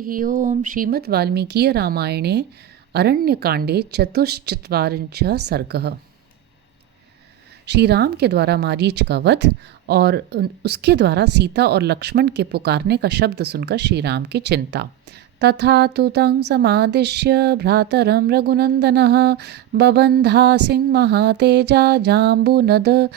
ओम श्रीमद् वाल्मीकि रामायणे अरण्यकांडे चतुश्चत्वारिंशः सर्गः। श्री राम के द्वारा मारीच का वध और उसके द्वारा सीता और लक्ष्मण के पुकारने का शब्द सुनकर श्री राम की चिंता। तथा तु तं समादिश्य भ्रातरं रघुनंदनः बबन्धासिं महातेजा जाम्बुनद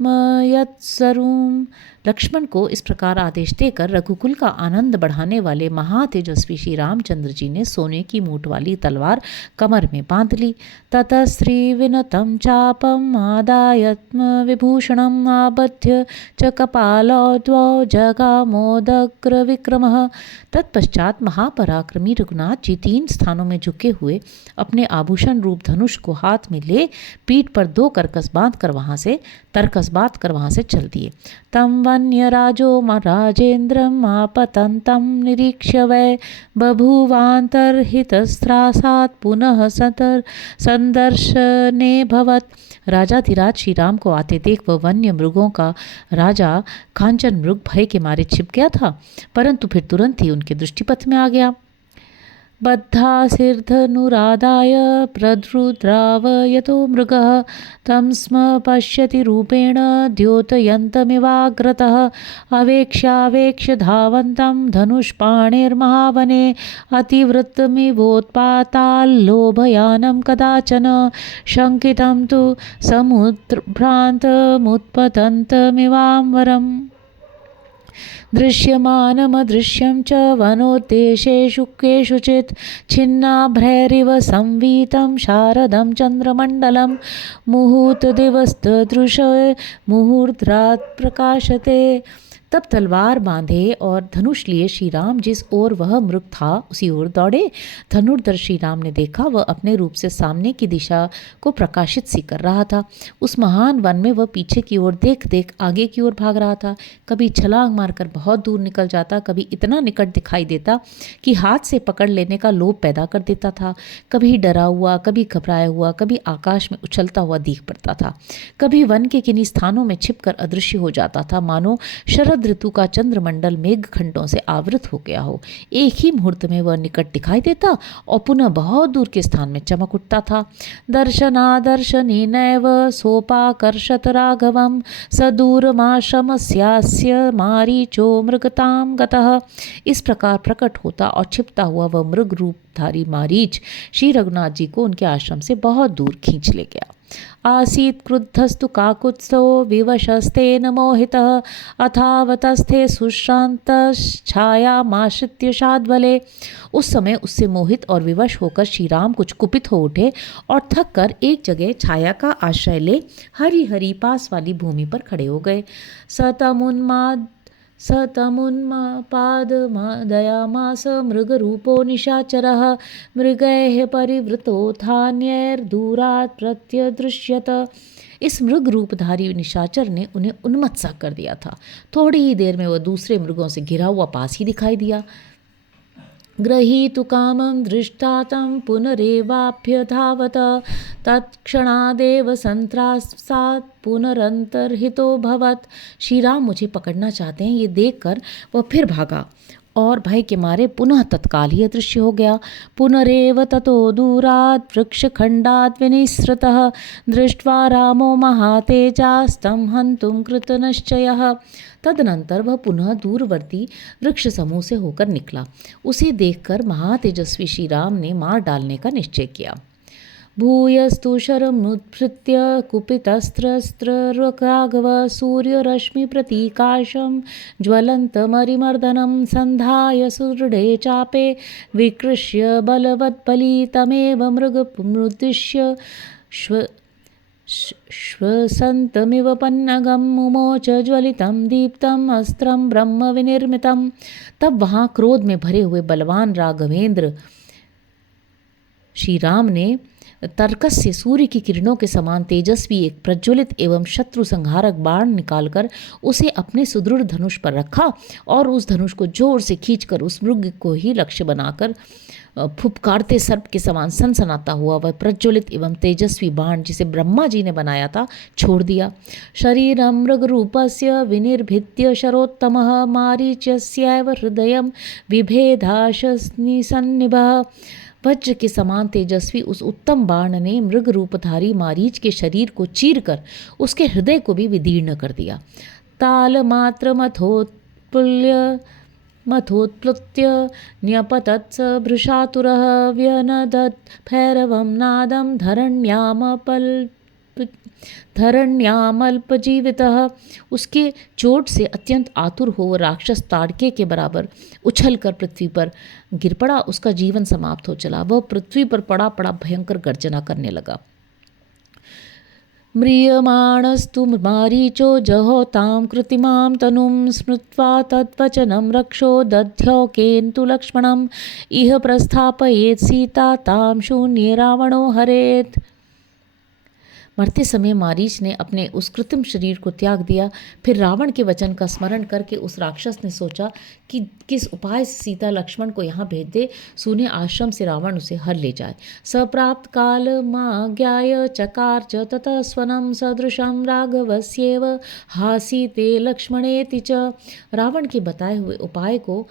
मयत्सरूम। लक्ष्मण को इस प्रकार आदेश देकर रघुकुल का आनंद बढ़ाने वाले महातेजस्वी श्री रामचंद्र जी ने सोने की मूठ वाली तलवार कमर में बांध ली। ततस्त्री विनतं चापम आदायत्म विभूषणम आबध्य च कपालौ द्वौ जगामोदग्र विक्रमः। तत्पश्चात महापराक्रमी रघुनाथ जी 3 स्थानों में झुके हुए अपने आभूषण रूप धनुष को हाथ में ले पीठ पर 2 तरकस बांध कर वहां से चल दिए। तम वन्य राजो राजेन्द्रम आपतंतम निरीक्ष्य वै बभूवांतर्हितस्त्रासात् पुनः संदर्शने भवत। राजाधिराज श्री राम को आते देख वह वन्य मृगों का राजा कांचन मृग भय के मारे छिप गया था, परंतु फिर तुरंत ही उनके दृष्टिपथ में आ गया। बद्धासिर्धनुरादाय प्रद्रुद्रावयतो मृगः तं स्म पश्यति रूपेण द्योतयन्तमिवाग्रतः। अवेक्ष्यावेक्ष्य धावन्तं धनुष्पाणेर्महावने अतिवृत्तमिवोत्पाताल्लोभयानं कदाचन। शङ्कितं तु समुद्रभ्रान्तमुत्पतन्तमिवाम्बरम्। दृश्यमानमदृश्यं च वनोद्देशेषु केषुचित् छिन्नाभ्रैरिव संवीतं शारदं चन्द्रमण्डलं मुहूर्तदिवस्तदृश मुहूर्तात् प्रकाशते। तब तलवार बांधे और धनुष लिए श्री राम जिस ओर वह मृग था उसी ओर दौड़े। धनुर्धर श्री राम ने देखा वह अपने रूप से सामने की दिशा को प्रकाशित सी कर रहा था। उस महान वन में वह पीछे की ओर देख देख आगे की ओर भाग रहा था। कभी छलांग मारकर बहुत दूर निकल जाता, कभी इतना निकट दिखाई देता कि हाथ से पकड़ लेने का लोभ पैदा कर देता था। कभी डरा हुआ, कभी घबराया हुआ, कभी आकाश में उछलता हुआ दिख पड़ता था, कभी वन के किन्हीं स्थानों में छिपकर अदृश्य हो जाता था, मानो शरद ऋतु का चंद्रमंडल मेघ खंडों से आवृत हो गया हो। एक ही मुहूर्त में वह निकट दिखाई देता और पुनः बहुत दूर के स्थान में चमक उठता था। दर्शनादर्शनेनैव सोपाकर्षत राघवं सदूरमाश्रमस्यास्य मारीचो मृगतां गतः। इस प्रकार प्रकट होता और छिपता हुआ वह मृग रूपधारी मारीच श्री रघुनाथ जी को उनके आश्रम से बहुत दूर खींच ले गया। आसीत् क्रुद्धस्तु काकुत्स्थो विवशस्तेन मोहितः अथावतस्थे सुश्रान्तश्छायामाश्रित्य शाद्वले। उस समय उससे मोहित और विवश होकर श्री राम कुछ कुपित हो उठे और थक कर एक जगह छाया का आश्रय ले हरी हरी पास वाली भूमि पर खड़े हो गए। सतमुन्मापादमदयामास मृगरूपो निशाचरः मृगैः परिवृतोत्थान्यैर्दूरात् प्रत्यदृश्यत। इस मृग रूपधारी निशाचर ने उन्हें उन्मत्त सा कर दिया था। थोड़ी ही देर में वह दूसरे मृगों से घिरा हुआ पास ही दिखाई दिया। गृहीतु कामं दृष्टा तं पुनरेवाभ्यधावत तत्क्षणादेव संत्रासात् पुनरंतर्हितोऽभवत्। श्री राम मुझे पकड़ना चाहते हैं, ये देखकर वह फिर भागा और भय के मारे पुनः तत्काल ही अदृश्य हो गया। पुनरेव ततो दूरात् वृक्षखण्डात् विनिसृतः दृष्ट्वा रामो महातेजास्तं हन्तुं कृतनिश्चयः। तदनंतर वह पुनः दूरवर्ती वृक्ष समूह से होकर निकला। उसे देखकर महातेजस्वी श्री राम ने मार डालने का निश्चय किया। भूयस्तु शरमुत्थृत्य कुपितस्त्रस्त्रराघव सूर्यरश्मि प्रतीकाशं ज्वलन्तमरिमर्दनं संधाय सुदृढे चापे विकृष्य बलवत्पलितमेव मृगमुद्दिश्य श्वसन्तमिव पन्नगं मुमोच ज्वलितं दीप्तम् अस्त्रं ब्रह्म विनिर्मितं। तब वहाँ क्रोध में भरे हुए बलवान राघवेंद्र श्री राम ने तर्कस से सूर्य की किरणों के समान तेजस्वी एक प्रज्वलित एवं शत्रु संहारक बाण निकालकर उसे अपने सुदृढ़ धनुष पर रखा और उस धनुष को जोर से खींचकर उस मृग को ही लक्ष्य बनाकर फुफकारते सर्प के समान सनसनाता हुआ वह प्रज्वलित एवं तेजस्वी बाण जिसे ब्रह्मा जी ने बनाया था छोड़ दिया। शरीरम मृग रूपस्य विनिर्भित्य शरोत्तमः मारीच्यस्यैव हृदयं बिभेदाशनिसन्निभः। वज्र के समान तेजस्वी उस उत्तम बाण ने मृग रूपधारी मारीच के शरीर को चीरकर उसके हृदय को भी विदीर्ण कर दिया। ताल मात्र मथोत्प्लुत्य न्यपतत् स भृशातुरः व्यनदत् भैरवं नादं धरण्यामल्पजीवितः। उसके चोट से अत्यंत आतुर हो वह राक्षस ताड़के के बराबर उछलकर पृथ्वी पर गिर पड़ा। उसका जीवन समाप्त हो चला। वह पृथ्वी पर पड़ा पड़ा भयंकर गर्जना करने लगा। म्रियमाणस्तु मारीचो जहोतां कृतिमां तनुं स्मृत्वा तद्वचनं रक्षो दध्यौकेन्तु लक्ष्मणम् इह प्रस्थापयेत् सीता तां शून्ये रावणो हरेत्। मरते समय मारीच ने अपने उस कृत्रिम शरीर को त्याग दिया। फिर रावण के वचन का स्मरण करके उस राक्षस ने सोचा कि किस उपाय से सीता लक्ष्मण को यहाँ भेज दे, शून्य आश्रम से रावण उसे हर ले जाए। सप्राप्त काल माज्ञाय चकार च ततः स्वनं सदृशं राघवस्येव हासीते लक्ष्मणेति च। रावण के बताए हुए उपाय को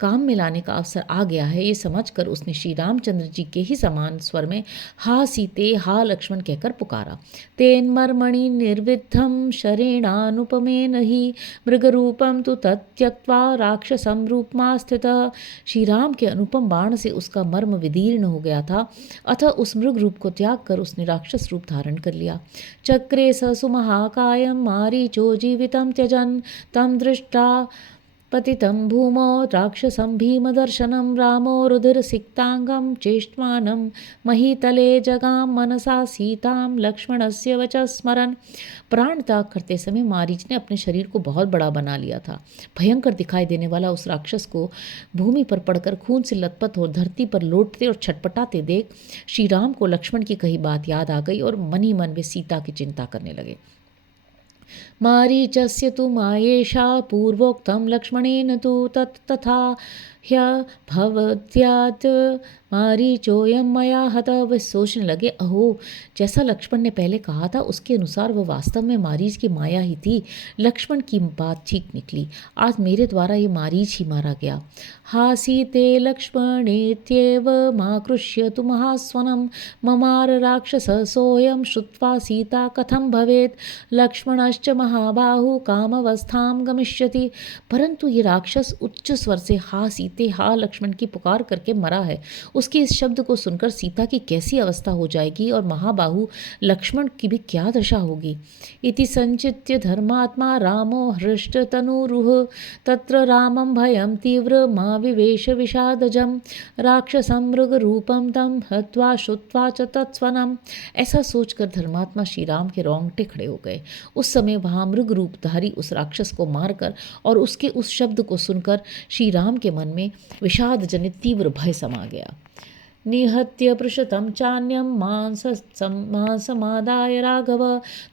काम में लाने का अवसर आ गया है, ये समझकर उसने श्री रामचंद्र जी के ही समान स्वर में हा सीते हा लक्ष्मण कहकर पुकारा। तेन मर्मणि निर्विद्धम शरेणानुपमेन ही मृगरूपम तु तत्यक्त्वा राक्षसम रूपमा स्थितः। श्री राम के अनुपम बाण से उसका मर्म विदीर्ण हो गया था, अतः उस मृग रूप को त्याग कर उसने राक्षस रूप धारण कर लिया। चक्रे स सुमहाकायं मारीचो जीवितं त्यजन् तं दृष्ट्वा पतितं भूमौ राक्षसं भीमदर्शनं रामो रुधिरसिक्तांगं चेष्टमानं महीतले जगाम मनसा सीतां लक्ष्मणस्य वचः स्मरन्। प्राण त्याग करते समय मारीच ने अपने शरीर को बहुत बड़ा बना लिया था। भयंकर दिखाई देने वाला उस राक्षस को भूमि पर पड़कर खून से लथपथ हो धरती पर लौटते और छटपटाते देख श्री राम को लक्ष्मण की कही बात याद आ गई और मन ही मन वे सीता की चिंता करने लगे। मारीचस्य तु मायेषा पूर्वोक्तं लक्ष्मणेन तु तथा ह्यभवत्यात् मारीचोऽयं मया हतः। वे सोचने लगे, अहो जैसा लक्ष्मण ने पहले कहा था उसके अनुसार वह वास्तव में मारीच की माया ही थी। लक्ष्मण की बात ठीक निकली, आज मेरे द्वारा ये मारीच ही मारा गया। हासीते लक्ष्मणेत्येव माकृष्यतु महास्वनं ममार राक्षसः सोऽयं श्रुत्वा सीता कथं भवेत् लक्ष्मणश्च महाबाहु कामावस्थां गमिष्यति। परंतु ये राक्षस उच्च स्वर से हा सीते हा लक्ष्मण की पुकार करके मरा है। उसके इस शब्द को सुनकर सीता की कैसी अवस्था हो जाएगी और महाबाहु लक्ष्मण की भी क्या दशा होगी। इति संचित्य धर्मात्मा रामो हृष्टतनुरुः तत्र रामं भयं तीव्र मा विवेश विषादजं राक्षसं मृगरूपं तं हत्वा श्रुत्वा च तत्स्वनम्। ऐसा सोचकर धर्मात्मा श्री राम के रोंगटे खड़े हो गए। उस समय वहाँ मृग रूपधारी उस राक्षस को मारकर और उसके उस शब्द को सुनकर श्री राम के मन में विषाद जनित तीव्र भय समा गया। निहत्य पृषतं चान्यं मांसमादाय राघव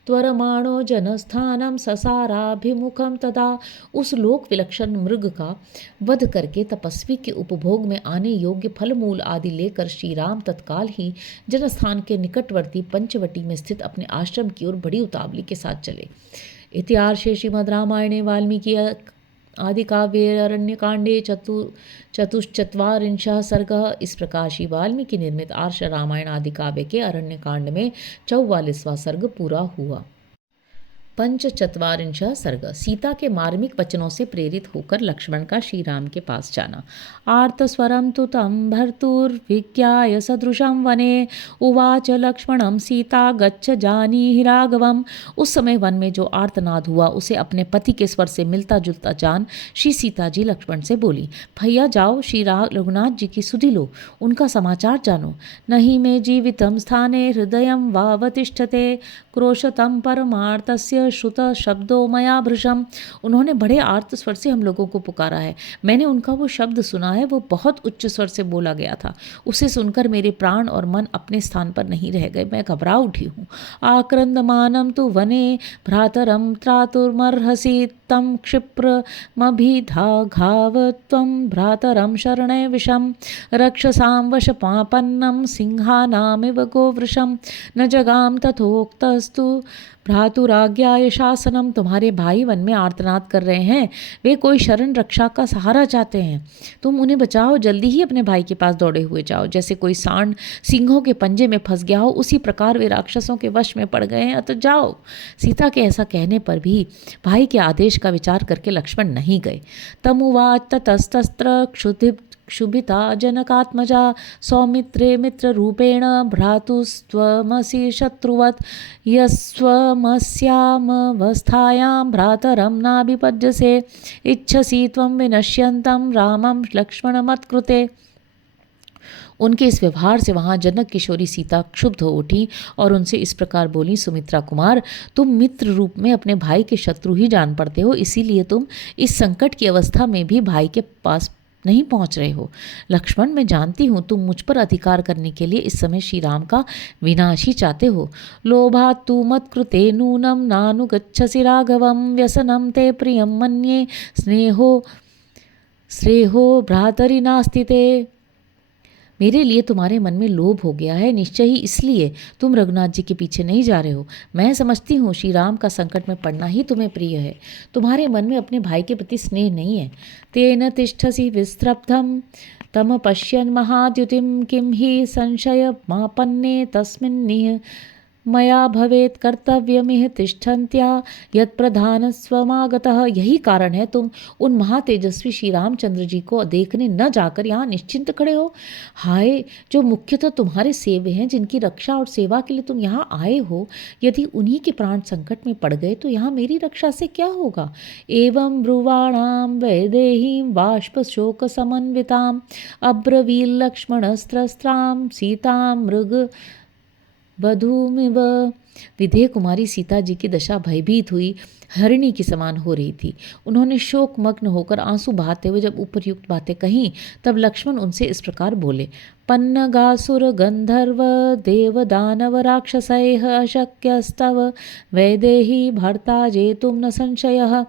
त्वरमाणो जनस्थानं ससाराभिमुखं तदा। उस लोक विलक्षण मृग का वध करके तपस्वी के उपभोग में आने योग्य फल मूल आदि लेकर श्री राम तत्काल ही जनस्थान के निकटवर्ती पंचवटी में स्थित अपने आश्रम की ओर बड़ी उतावली के साथ चले। इतिहासे श्रीमद् रामायणे वाल्मीकि आदि काव्ये अरण्यकांडे चतुश्चत्वारिंशः सर्गः। इस प्रकार श्री वाल्मीकि निर्मित आर्ष रामायण आदि काव्य के अरण्यकांड में 44वां सर्ग पूरा हुआ। पंचचत्वारिंशः सर्ग। सीता के मार्मिक वचनों से प्रेरित होकर लक्ष्मण का श्री राम के पास जाना। आर्तस्वरं तु तं भर्तुर्विज्ञाय सदृशं वने उवाच लक्ष्मणं सीता गच्छ जानीहि राघवम्। उस समय वन में जो आर्तनाद हुआ उसे अपने पति के स्वर से मिलता जुलता जान श्री सीता जी लक्ष्मण से बोली, भैया जाओ श्री रघुनाथ जी की सुधि लो, उनका समाचार जानो। नहीं में जीवितं स्थाने हृदयं वावतिष्ठते क्रोशतं परमार्तस्य श्रुत शब्दो मया भृशम। उन्होंने बड़े आर्त स्वर से हम लोगों को पुकारा है। मैंने उनका वो शब्द सुना है, वो बहुत उच्च स्वर से बोला गया था। उसे सुनकर मेरे प्राण और मन अपने स्थान पर नहीं रह गए। मैं घबरा उठी हूँ। आक्रंदमानं तु वने भ्रातरं त्रातुमर्हसि तं क्षिप्रमभिधाघाव त्वं भ्रातरं शरणे विषं रक्षसां वशपापन्नं सिंहानामिव गोवृषं न जगाम तथोक्तस्तु भ्रातुराज्ञाय शासनम। तुम्हारे भाई वन में आर्तनाद कर रहे हैं, वे कोई शरण रक्षा का सहारा चाहते हैं। तुम उन्हें बचाओ, जल्दी ही अपने भाई के पास दौड़े हुए जाओ। जैसे कोई सांड सिंहों के पंजे में फंस गया हो, उसी प्रकार वे राक्षसों के वश में पड़ गए हैं, तो जाओ। सीता के ऐसा कहने पर भी भाई के आदेश का विचार करके लक्ष्मण नहीं गए। तमुवाच ततस्तस्त्र क्षुभिता जनकात्मजा सौमित्रे मित्ररूपेण भ्रातुस्त्वमसि शत्रुवत् यस्त्वमस्यामवस्थायां भ्रातरं नाभिपद्यसे इच्छसि त्वं विनश्यन्तं रामं लक्ष्मणमत्कृते। उनके इस व्यवहार से वहां जनक किशोरी सीता क्षुब्ध हो उठी और उनसे इस प्रकार बोली, सुमित्रा कुमार, तुम मित्र रूप में अपने भाई के शत्रु ही जान पड़ते हो, इसीलिए तुम इस संकट की अवस्था में भी भाई के पास नहीं पहुंच रहे हो। लक्ष्मण, मैं जानती हूँ तुम मुझ पर अधिकार करने के लिए इस समय श्री राम का विनाश ही चाहते हो। लोभात् तु मत्कृते नूनं नानुगच्छसि राघवं व्यसनं ते प्रियं मन्ये श्रेहो भ्रातरि नास्ति ते। मेरे लिए तुम्हारे मन में लोभ हो गया है, निश्चय ही इसलिए तुम रघुनाथ जी के पीछे नहीं जा रहे हो। मैं समझती हूँ श्री राम का संकट में पड़ना ही तुम्हें प्रिय है। तुम्हारे मन में अपने भाई के प्रति स्नेह नहीं है। तेन तिष्ठसि विस्त्रब्धम तम पश्यन् महाद्युतिम किम ही संशय मापन्ने तस्मिन्निह मया भवेत कर्तव्यमिह तिष्ठन्त्या यत् प्रधानस्वमागतः। यही कारण है तुम उन महातेजस्वी श्री रामचंद्र जी को देखने न जाकर यहाँ निश्चिंत खड़े हो। हाय, जो मुख्यतः तुम्हारे सेव्य हैं, जिनकी रक्षा और सेवा के लिए तुम यहाँ आए हो, यदि उन्हीं के प्राण संकट में पड़ गए तो यहाँ मेरी रक्षा से क्या होगा। एवं ब्रुवाणाम वैदेहीं बाष्प शोक समन्विताम अब्रवील लक्ष्मणस्त्रस्त्राम सीता मृग वधूमिव। विधेय कुमारी सीता जी की दशा भयभीत हुई हरिणी के समान हो रही थी। उन्होंने शोकमग्न होकर आंसू बहाते हुए जब उपरयुक्त बातें कहीं, तब लक्ष्मण उनसे इस प्रकार बोले, पन्नगासुर गंधर्व देव दानव राक्षसैः अशक्यस्तव वैदेही भर्ता जेतुम न संशयः।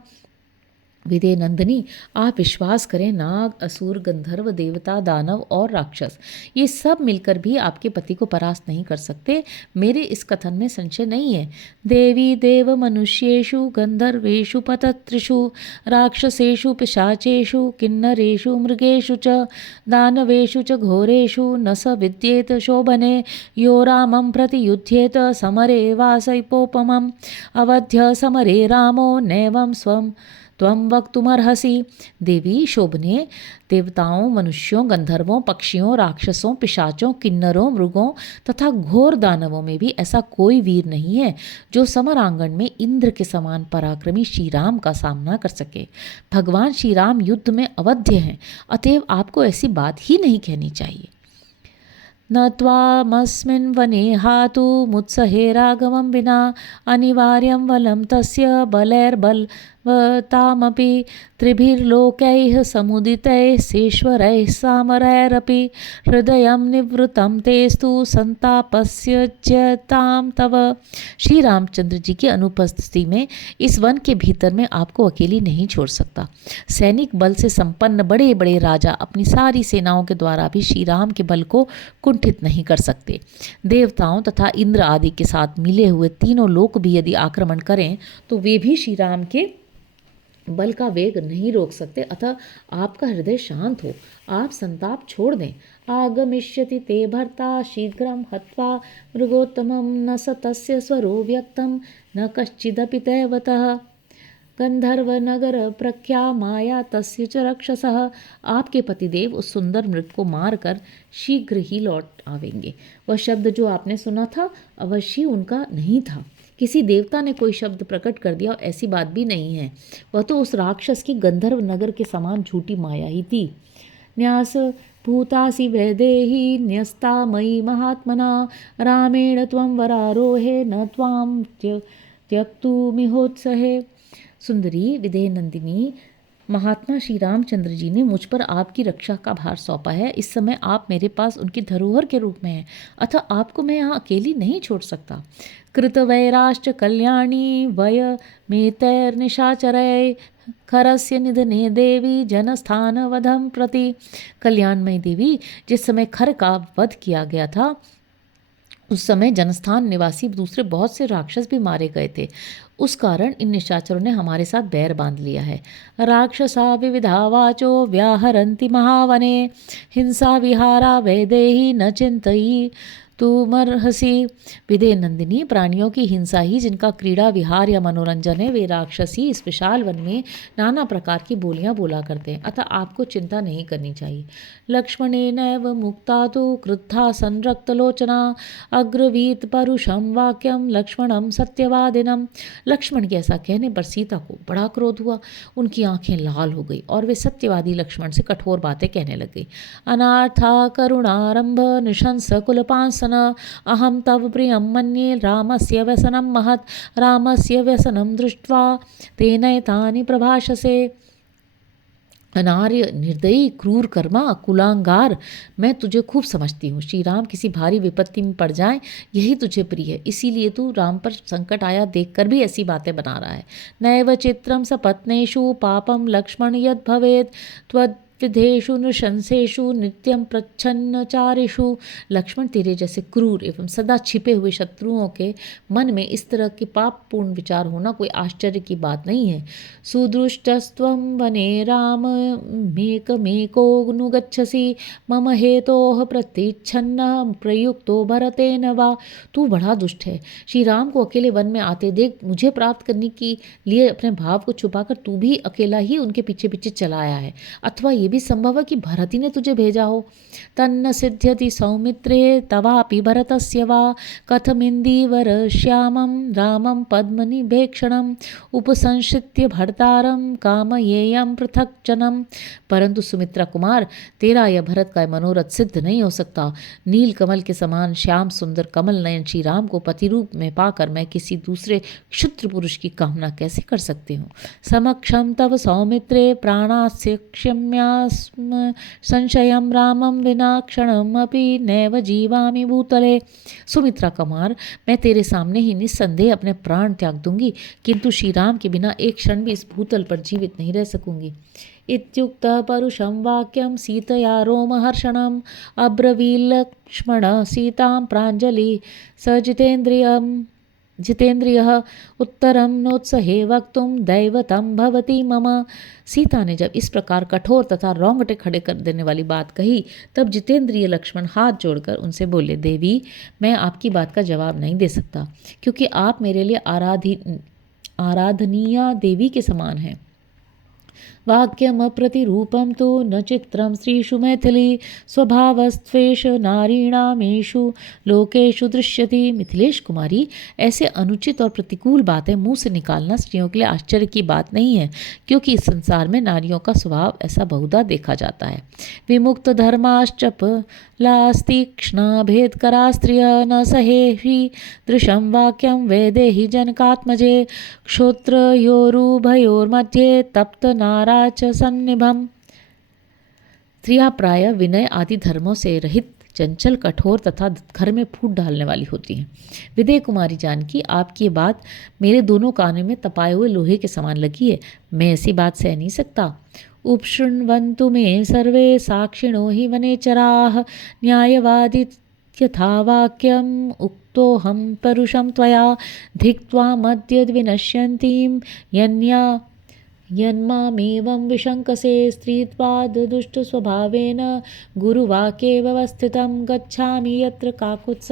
विदे नंदिनी, आप विश्वास करें, नाग, असुर, गंधर्व, देवता, दानव और राक्षस, ये सब मिलकर भी आपके पति को परास्त नहीं कर सकते। मेरे इस कथन में संशय नहीं है। देवी देव मनुष्येषु गंधर्वेषु पतत्रिषु राक्षसेषु पिशाचेषु किन्नरेषु मृगेषु च दानवेषु च घोरेषु न स विद्येत शोभने यो रामं प्रति युध्येत समरे वासैपोपमम् अवध्य समरे रामो नैवं स्वं त्वं वक्तुमर्हसि। देवी शोभने, देवताओं, मनुष्यों, गंधर्वों, पक्षियों, राक्षसों, पिशाचों, किन्नरों, मृगों तथा घोर दानवों में भी ऐसा कोई वीर नहीं है जो समर आंगन में इंद्र के समान पराक्रमी श्री राम का सामना कर सके। भगवान श्री राम युद्ध में अवध्य हैं, अतएव आपको ऐसी बात ही नहीं कहनी चाहिए। न त्वामस्मिन् वने हातु मुत्सहे राघवं विना अनिवार्यं वलं तस्य बलैर्बलवतामपि त्रिभिर्लोकैः समुदितैः सेश्वरैः सामरैरपि हृदयं निवृत्तं तेस्तु संतापस्य च्यतां तव। श्री रामचंद्र जी की अनुपस्थिति में इस वन के भीतर में आपको अकेली नहीं छोड़ सकता। सैनिक बल से संपन्न बड़े बड़े राजा अपनी सारी सेनाओं के द्वारा भी श्री राम के बल को कुंठित नहीं कर सकते। देवताओं तथा इंद्र आदि के साथ मिले हुए तीनों लोक भी यदि आक्रमण करें तो वे भी श्री राम के बल का वेग नहीं रोक सकते। अतः आपका हृदय शांत हो, आप संताप छोड़ दें। आगमिष्यति ते भर्ता शीघ्रं हत्वा मृगोत्तमं न स तस्य स्वरो व्यक्तं न कश्चिदपि दैवतः गंधर्व नगर प्रख्या माया तस्य च रक्षसः। आपके पतिदेव उस सुंदर मृग को मारकर शीघ्र ही लौट आवेंगे। वह शब्द जो आपने सुना था अवश्य उनका नहीं था। किसी देवता ने कोई शब्द प्रकट कर दिया, ऐसी बात भी नहीं है। वह तो उस राक्षस की गंधर्व नगर के समान झूठी माया ही थी। न्यास भूतासि वैदेही न्यस्ता मयि महात्मना रामेण त्वं वरारोहे न त्वां त्यक्तुमिहोत्सहे। सुंदरी विदेह नंदिनी, महात्मा श्री रामचंद्र जी ने मुझ पर आपकी रक्षा का भार सौंपा है। इस समय आप मेरे पास उनकी धरोहर के रूप में हैं, अतः आपको मैं यहाँ अकेली नहीं छोड़ सकता। कृतवैराश्च कल्याणी वय मेतैर्निशाचरै खरस्य निधने देवी जनस्थान वधम प्रति। कल्याणमयी देवी, जिस समय खर का वध किया गया था उस समय जनस्थान निवासी दूसरे बहुत से राक्षस भी मारे गए थे। उस कारण इन निशाचरों ने हमारे साथ बैर बांध लिया है। राक्षसा विविधा वाचो व्याहरन्ति महावने हिंसा विहारा वैदेही न चिंतई तुमर्हसि। विदेह नंदिनी, प्राणियों की हिंसा ही जिनका क्रीड़ा विहार या मनोरंजन है, वे राक्षसी इस विशाल वन में नाना प्रकार की बोलियां बोला करते हैं, अतः आपको चिंता नहीं करनी चाहिए। लक्ष्मणेनैव मुक्ता तो क्रुद्धा संरक्तलोचना अग्रवीत परुषम वाक्यम लक्ष्मणम सत्यवादिनम। लक्ष्मण के ऐसा कहने पर सीता को बड़ा क्रोध हुआ, उनकी आंखें लाल हो गई और वे सत्यवादी लक्ष्मण से कठोर बातें कहने लग गई। अनार्था करुणारंभ निशंस कुलपांसन अहम तव प्रियं मन्ये रामस्य व्यसनं महत् रामस्य व्यसनं दृष्ट्वा तेनैतानि प्रभाषसे। अनार्य, निर्दयी, क्रूर कर्मा, कुलांगार, मैं तुझे खूब समझती हूँ। श्री राम किसी भारी विपत्ति में पड़ जाएं यही तुझे प्रिय है, इसीलिए तू राम पर संकट आया देखकर भी ऐसी बातें बना रहा है। नैव चित्रम सपत्नेषु पापम लक्ष्मण यद भवेत् त्वद्विधेषु नृशंसेषु नित्यं प्रच्छन्नचारिषु। लक्ष्मण, तेरे जैसे क्रूर एवं सदा छिपे हुए शत्रुओं के मन में इस तरह के पापपूर्ण विचार होना कोई आश्चर्य की बात नहीं है। सुदृष्टस्त्वं वने राम मेकमेकोऽनुगच्छसि मम हेतोः प्रतिच्छन्न प्रयुक्तो भरतेन वा। तू बड़ा दुष्ट है, श्री राम को अकेले वन में आते देख मुझे प्राप्त करने के लिए अपने भाव को छुपाकर तू भी अकेला ही उनके पीछे पीछे चला आया है, अथवा ये भी संभव है कि भरत ही ने तुझे भेजा हो। तन्न सिद्ध्यति सौमित्रे तवापि भरतस्य वा कथमिन्दीवर श्यामं रामं पद्मनिभेक्षणम् उपसंश्रित्य भर्तारं कामयेयं पृथक् जनम। परंतु सुमित्रा कुमार, तेरा यह भरत का मनोरथ सिद्ध नहीं हो सकता। नील कमल के समान श्याम सुंदर कमल नयन श्री राम को पति रूप में पाकर मैं किसी दूसरे क्षुद्र पुरुष की कामना कैसे कर सकती हूँ। समक्षम तव सौमित्रे प्राणास्य क्षम्यास्म संशयम रामम विना क्षणमपि नैव जीवामि भूतले। सुमित्रा कुमार, मैं तेरे सामने ही निस्संदेह अपने प्राण त्याग दूंगी, किंतु श्री राम के बिना एक क्षण भी इस भूतल पर जीवित नहीं रह सकूंगी। इत्युक्तः परुषं वाक्यं सीतया रोमहर्षणम् अब्रवील्लक्ष्मणः सीतां प्राञ्जलि स जितेन्द्रियः उत्तरं नोत्सहे वक्तुं दैवतं भवति मम। सीता ने जब इस प्रकार कठोर तथा रोंगटे खड़े कर देने वाली बात कही, तब जितेंद्रिय लक्ष्मण हाथ जोड़कर उनसे बोले, देवी, मैं आपकी बात का जवाब नहीं दे सकता, क्योंकि आप मेरे लिए आराधनीय देवी के समान हैं। वाक्यमप्रतिरूपं तु न चित्रं स्त्रीषु मैथिली स्वभावस्त्वेष नारीणामेषु लोकेषु दृश्यति। मिथिलेश कुमारी, ऐसे अनुचित और प्रतिकूल बातें मुंह से निकालना स्त्रियों के लिए आश्चर्य की बात नहीं है, क्योंकि इस संसार में नारियों का स्वभाव ऐसा बहुधा देखा जाता है। विमुक्त धर्माश्चप लास्तीक्ष्णा भेदकरा स्त्रिय न सहेहि दृशं वाक्यं वैदेहि जनकात्मजे क्षोत्रयोरुभयोर्मध्ये तप्त नारा च सन्निभम। स्त्रियां प्राय विनय आदि धर्मों से रहित, चंचल, कठोर तथा घर में फूट डालने वाली होती हैं। विदेह कुमारी जानकी, आपकी बात मेरे दोनों कानों में तपाए हुए लोहे के समान लगी है, मैं ऐसी बात सह नहीं सकता। उपशृण्वन्तु मे सर्वे साक्षिणो हि वनेचराः न्यायवादी यथा वाक्यम् उक्तोऽहं परुषं त्वया धिक्त्वा मद्य विनश्यन्तीं यन्मामेवं विशङ्कसे स्त्रीत्वाद् दुष्टस्वभावेन गुरुवाक्ये व्यवस्थितं गच्छामि यत्र काकुत्स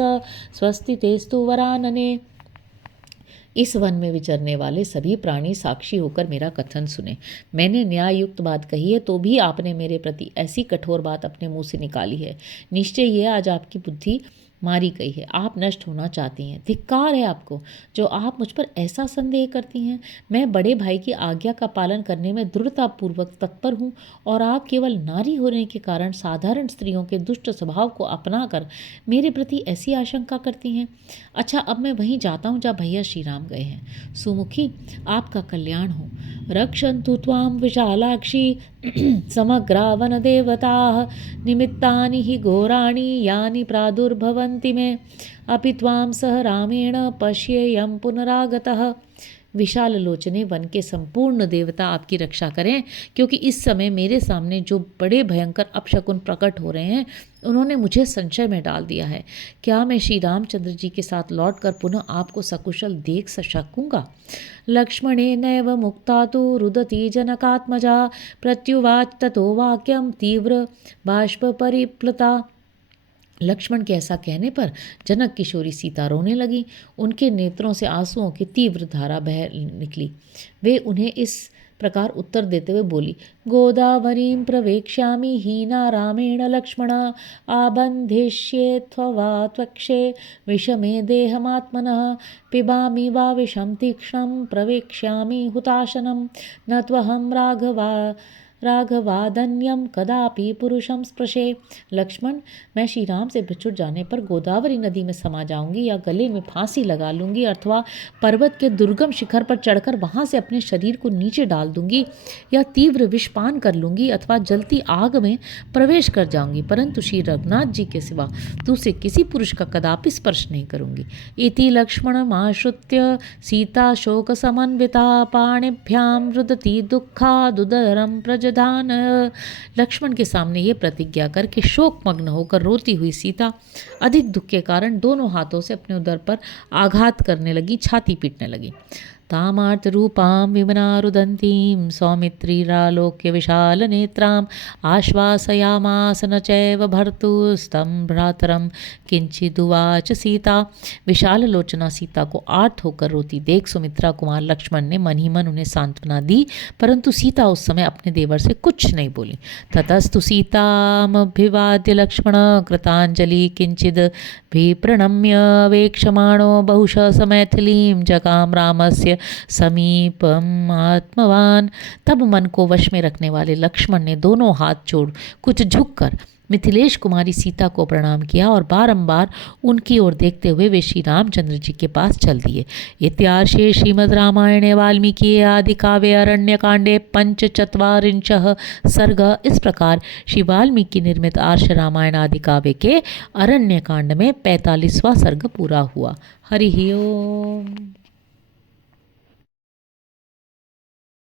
स्वस्ति तेस्तु वरानने। इस वन में विचरने वाले सभी प्राणी साक्षी होकर मेरा कथन सुने। मैंने न्याय युक्त बात कही है, तो भी आपने मेरे प्रति ऐसी कठोर बात अपने मुंह से निकाली है। निश्चय ये आज आपकी बुद्धि मारी गई है। आप नष्ट होना चाहती हैं। धिक्कार है आपको जो आप मुझ पर ऐसा संदेह करती हैं। मैं बड़े भाई की आज्ञा का पालन करने में दृढ़तापूर्वक तत्पर हूँ और आप केवल नारी होने के कारण साधारण स्त्रियों के दुष्ट स्वभाव को अपनाकर मेरे प्रति ऐसी आशंका करती हैं। अच्छा, अब मैं वहीं जाता हूँ जहाँ भैया श्री राम गए हैं। सुमुखी, आपका कल्याण हो। रक्षन्तु त्वां विशालाक्षी समग्रा वनदेवताः निमित्तानि हि घोराणि यानि प्रादुर्भवन्ति मे अपि त्वां सह रामेण पश्येयं पुनरागतः। विशाल लोचने वन के संपूर्ण देवता आपकी रक्षा करें, क्योंकि इस समय मेरे सामने जो बड़े भयंकर अपशकुन प्रकट हो रहे हैं उन्होंने मुझे संशय में डाल दिया है। क्या मैं श्री रामचंद्र जी के साथ लौटकर पुनः आपको सकुशल देख सकूँगा? लक्ष्मणेनैव मुक्ता तु रुदती जनकात्मजा प्रत्युवाच ततो वाक्यं तीव्र बाष्प परिप्लुता। लक्ष्मण के ऐसा कहने पर जनक किशोरी सीता रोने लगी। उनके नेत्रों से आंसुओं की तीव्र धारा बह निकली। वे उन्हें इस प्रकार उत्तर देते हुए बोली, गोदावरीं प्रवेक्ष्यामि हीना रामेण लक्ष्मण आबन्धिष्ये त्ववा त्वक्षे विषमे देहमात्मनः पिबामि वा विषं तीक्ष्णं प्रवेक्ष्यामि हुताशनं न त्वहं राघवादन्यम कदापि पुरुषम स्पृशे। लक्ष्मण, मैं श्री राम से बिछुड़ जाने पर गोदावरी नदी में समा जाऊंगी या गले में फांसी लगा लूंगी अथवा पर्वत के दुर्गम शिखर पर चढ़कर वहां से अपने शरीर को नीचे डाल दूंगी या तीव्र विषपान कर लूंगी अथवा जलती आग में प्रवेश कर जाऊंगी, परंतु श्री रघुनाथ जी के सिवा दूसरे किसी पुरुष का कदापि स्पर्श नहीं करूंगी। इति लक्ष्मणमाश्रित्य सीता शोक समन्विता पाणिभ्यां रुदती दुःखादुदरं प्रजदान। लक्ष्मण के सामने ये प्रतिज्ञा करके शोकमग्न होकर रोती हुई सीता अधिक दुख के कारण दोनों हाथों से अपने उदर पर आघात करने लगी, छाती पीटने लगी। तामार्थ रूपां विमनारुदन्तीं सौमित्रीरालोक्य विशाल नेत्रां आश्वासयामास न चैव भर्तुस्तं भ्रातरं किंचिदुवाच सीता। विशाल लोचना सीता को आर्त होकर रोती देख सुमित्रा कुमार लक्ष्मण ने मन ही मन उन्हें सांत्वना दी, परंतु सीता उस समय अपने देवर से कुछ नहीं बोली। ततस्तु सीतामभिवाद्य लक्ष्मण कृतांजलि किंचिद विप्रणम्य वेक्षमाणो बहुशः समैथिलीं जगाम रामस्य समीपम आत्मवान। तब मन को वश में रखने वाले लक्ष्मण ने दोनों हाथ जोड़ कुछ झुककर मिथिलेश कुमारी सीता को प्रणाम किया और बारंबार उनकी ओर देखते हुए वे श्री रामचंद्र जी के पास चल दिए। इत्यार्षे श्रीमद् रामायणे वाल्मीकि आदि काव्ये अरण्य कांडे 45 सर्ग। इस प्रकार श्री वाल्मीकि निर्मित आर्ष रामायण आदि काव्य के अरण्य कांड में 45वां सर्ग पूरा हुआ। हरि ओम।